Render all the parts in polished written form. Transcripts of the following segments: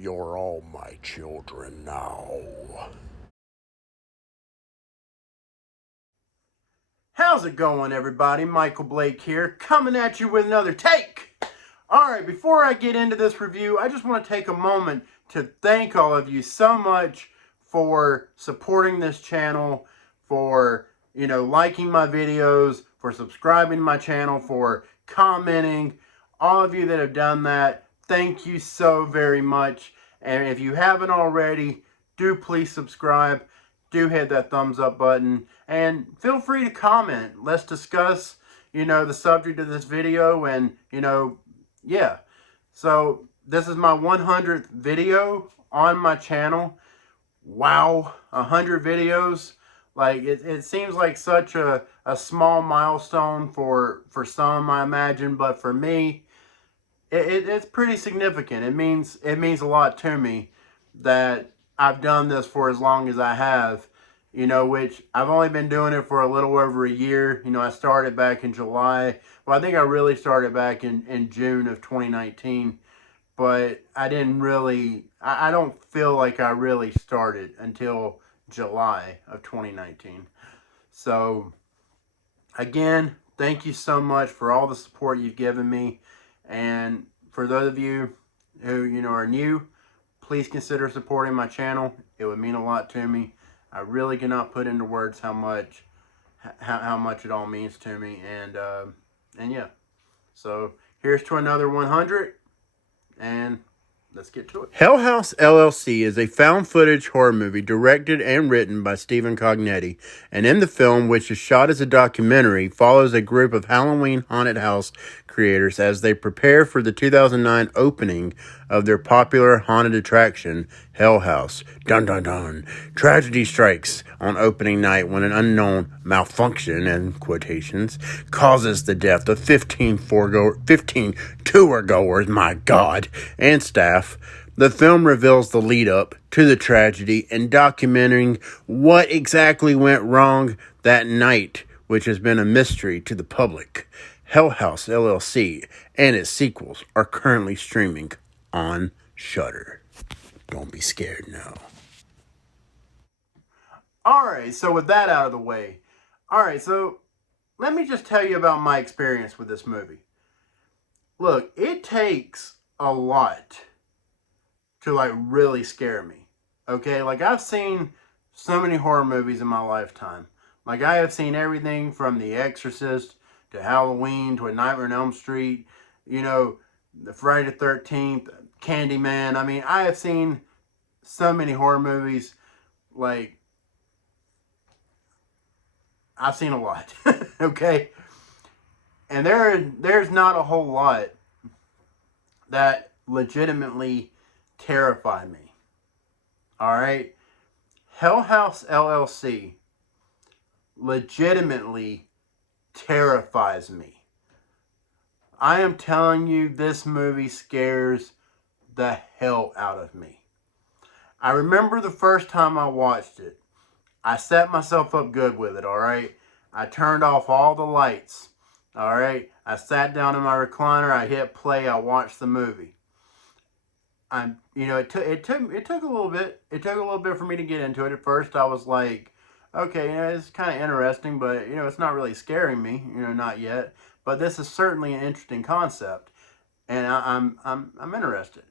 You're all my children now. How's it going, everybody? Michael Blake here, coming at you with another take. Alright, before I get into this review, I just want to take a moment to thank all of you so much for supporting this channel, for, liking my videos, for subscribing to my channel, for commenting. All of you that have done that, thank you so very much. And if you haven't already, do please subscribe. Do hit that thumbs up button and feel free to comment. Let's discuss, the subject of this video and, yeah. So this is my 100th video on my channel. Wow, 100 videos. Like it seems like such a small milestone for some, I imagine, but for me, it's pretty significant. It means a lot to me that I've done this for as long as I have, which I've only been doing it for a little over a year. I started back in July. Well, I think I really started back in June of 2019, but I didn't really, I don't feel like I really started until July of 2019. So again, thank you so much for all the support you've given me. And for those of you who, are new, please consider supporting my channel. It would mean a lot to me. I really cannot put into words how much it all means to me. And yeah. So here's to another 100, and let's get to it. Hell House LLC is a found footage horror movie directed and written by Stephen Cognetti, and in the film, which is shot as a documentary, follows a group of Halloween haunted house creators as they prepare for the 2009 opening of their popular haunted attraction, Hell House. Dun dun dun. Tragedy strikes on opening night when an unknown malfunction, in quotations, causes the death of 15 tour goers, my God, and staff. The film reveals the lead up to the tragedy and documenting what exactly went wrong that night, which has been a mystery to the public. Hell House LLC and its sequels are currently streaming on Shudder. Don't be scared now. Alright, so with that out of the way, alright, so let me just tell you about my experience with this movie. Look, it takes a lot to really scare me. Okay, I've seen so many horror movies in my lifetime. I have seen everything from The Exorcist to Halloween to A Nightmare on Elm Street, the Friday the 13th, Candyman. I mean, I have seen so many horror movies. I've seen a lot. Okay, and there's not a whole lot that legitimately terrify me. Alright? Hell House LLC legitimately terrifies me. I am telling you, this movie scares the hell out of me. I remember the first time I watched it, I set myself up good with it, alright? I turned off all the lights, alright? I sat down in my recliner, I hit play, I watched the movie. It took a little bit. It took a little bit for me to get into it. At first, I was like, okay, it's kind of interesting, but it's not really scaring me. Not yet. But this is certainly an interesting concept, and I'm interested.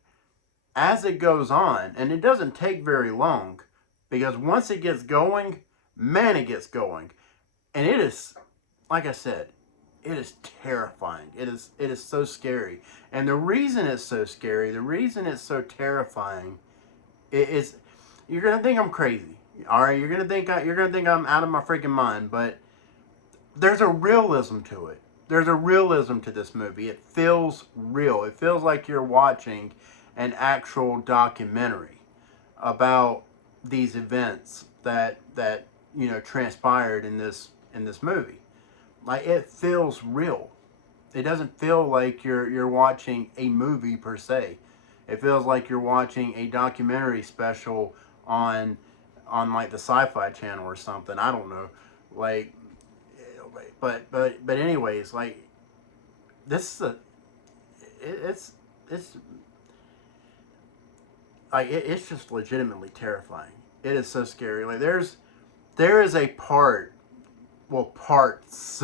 As it goes on, and it doesn't take very long, because once it gets going, man, it gets going, and it is, like I said, it is terrifying. It is so scary. And the reason it's so scary, the reason it's so terrifying is you're going to think I'm crazy. All right, you're going to think I'm out of my freaking mind, but there's a realism to it. There's a realism to this movie. It feels real. It feels like you're watching an actual documentary about these events that transpired in this movie. It feels real. It doesn't feel like you're watching a movie per se. It feels like you're watching a documentary special on the Sci-Fi Channel or something. I don't know. But anyways, this is it's like it's just legitimately terrifying. It is so scary. Like there is a part, well, parts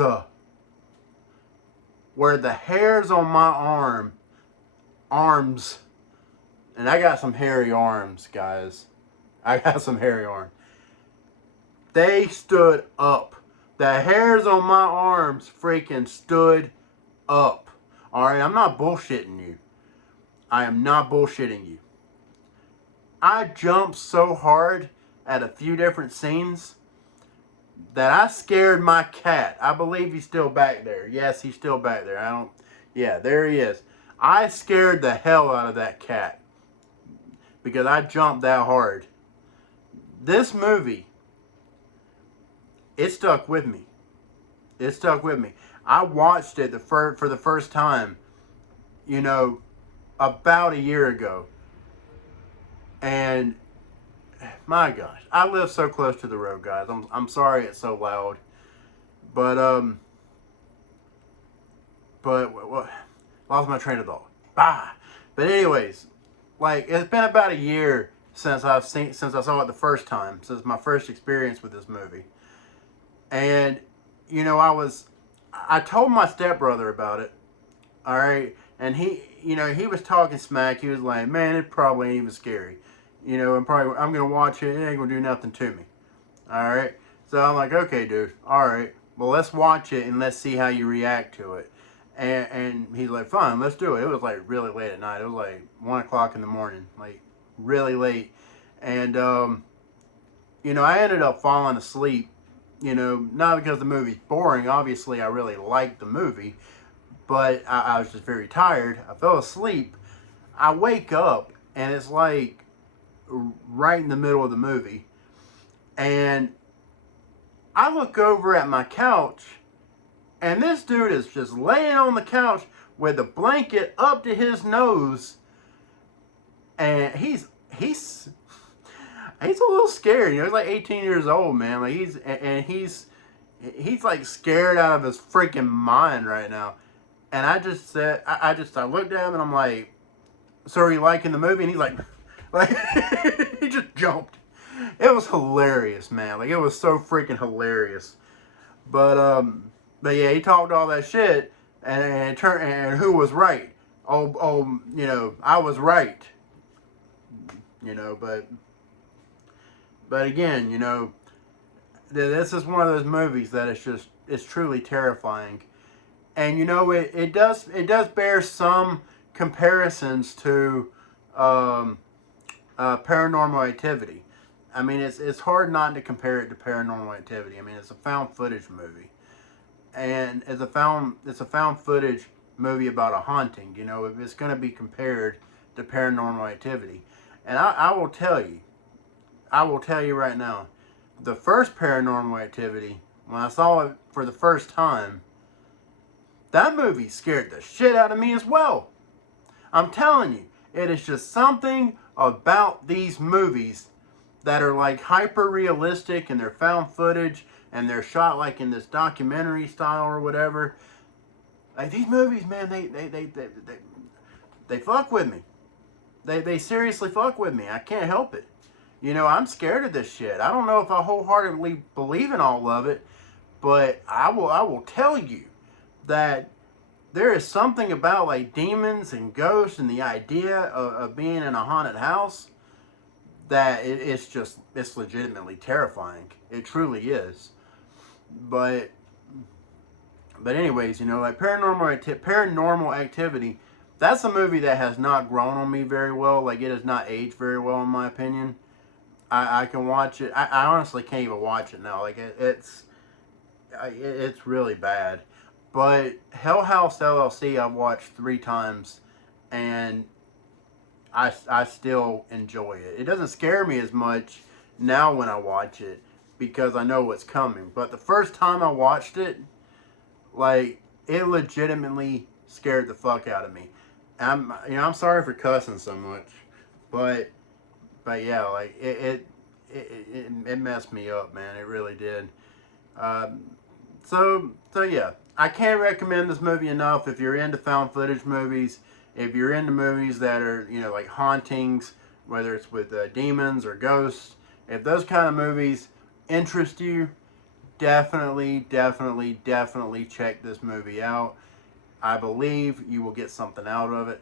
where the hairs on my arms, and I got some hairy arms, guys. I got some hairy arms. They stood up. The hairs on my arms freaking stood up. Alright, I'm not bullshitting you. I am not bullshitting you. I jumped so hard at a few different scenes that I scared my cat. I believe he's still back there. Yes, he's still back there. Yeah, there he is. I scared the hell out of that cat because I jumped that hard. This movie, it stuck with me. It stuck with me. I watched it for the first time, you know, about a year ago. And my gosh, I live so close to the road, guys. I'm sorry it's so loud. But what, lost my train of thought. But anyways, like it's been about a year since I saw it the first time, since my first experience with this movie. And you know, I told my stepbrother about it. All right, and he was talking smack. He was like, "Man, it probably ain't even scary." You know, I'm gonna watch it. It ain't gonna do nothing to me. All right. So I'm like, okay, dude. All right. Well, let's watch it and let's see how you react to it. And he's like, fine, let's do it. It was like really late at night. It was like 1 o'clock in the morning, like really late. And you know, I ended up falling asleep. You know, not because the movie's boring. Obviously, I really liked the movie, but I was just very tired. I fell asleep. I wake up and it's like right in the middle of the movie. And I look over at my couch, and this dude is just laying on the couch with a blanket up to his nose, and he's a little scared. You know, he's like 18 years old, man. Like he's like scared out of his freaking mind right now. And I just said, I looked at him and I'm like, so are you liking the movie? And he's like he just jumped. It was hilarious, man. Like it was so freaking hilarious. But yeah, he talked all that shit, and who was right? You know, I was right. You know, but again, you know, this is one of those movies that it's truly terrifying, and you know, it does bear some comparisons to Paranormal Activity. I mean, it's hard not to compare it to Paranormal Activity. I mean, it's a found footage movie, and it's a found footage movie about a haunting. You know, if it's going to be compared to Paranormal Activity, and I will tell you right now, the first Paranormal Activity, when I saw it for the first time, that movie scared the shit out of me as well. I'm telling you, it is just something about these movies that are like hyper realistic, and they're found footage, and they're shot like in this documentary style or whatever. Like these movies, man, they fuck with me. They seriously fuck with me. I can't help it. You know, I'm scared of this shit. I don't know if I wholeheartedly believe in all of it, but I will tell you that there is something about like demons and ghosts and the idea of being in a haunted house that it's legitimately terrifying. It truly is. But anyways, you know, like Paranormal Activity, that's a movie that has not grown on me very well. Like it has not aged very well in my opinion. I can watch it. I honestly can't even watch it now. Like it's really bad. But Hell House LLC I've watched 3 times, and I still enjoy it. It doesn't scare me as much now when I watch it because I know what's coming. But the first time I watched it, like it legitimately scared the fuck out of me. I'm sorry for cussing so much, but yeah, like it messed me up, man. It really did. So yeah, I can't recommend this movie enough if you're into found footage movies. If you're into movies that are, you know, like hauntings, whether it's with demons or ghosts. If those kind of movies interest you, definitely check this movie out. I believe you will get something out of it.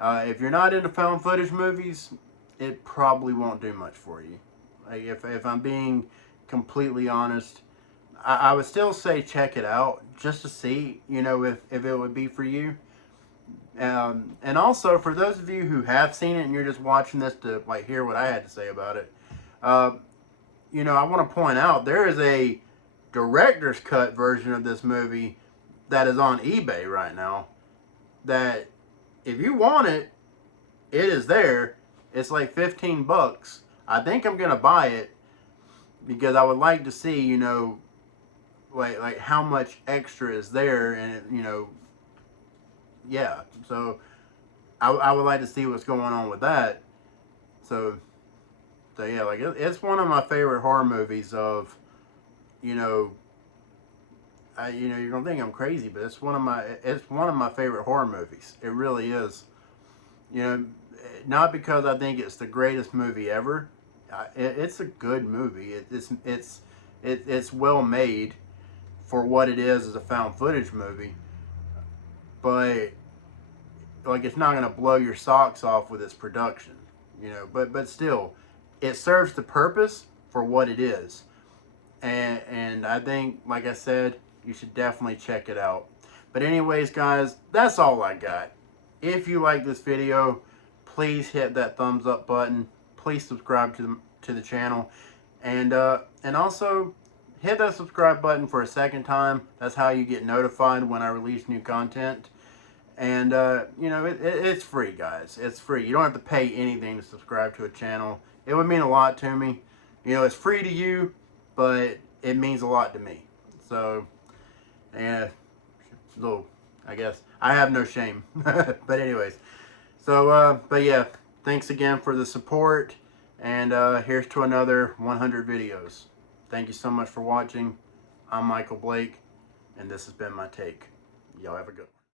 If you're not into found footage movies, it probably won't do much for you. Like if I'm being completely honest, I would still say check it out just to see, if it would be for you. And also for those of you who have seen it and you're just watching this to like hear what I had to say about it, I want to point out there is a director's cut version of this movie that is on eBay right now. That if you want it, it is there. It's like 15 bucks. I think I'm gonna buy it because I would like to see, like how much extra is there, and yeah. So I would like to see what's going on with that. So yeah, like it's one of my favorite horror movies. Of you know, you're gonna think I'm crazy, but it's one of my favorite horror movies. It really is. Not because I think it's the greatest movie ever. It's a good movie. It's well made for what it is as a found footage movie, but like it's not gonna blow your socks off with its production. But still, it serves the purpose for what it is, and I think, like I said, you should definitely check it out. But anyways, guys, that's all I got. If you like this video, please hit that thumbs up button. Please subscribe to the channel, and also hit that subscribe button for a second time. That's how you get notified when I release new content. And it's free, guys. It's free. You don't have to pay anything to subscribe to a channel. It would mean a lot to me. It's free to you, but it means a lot to me. So, yeah, little, I guess I have no shame. But anyways, so but yeah, thanks again for the support, and here's to another 100 videos. Thank you so much for watching. I'm Michael Blake, and this has been my take. Y'all have a good one.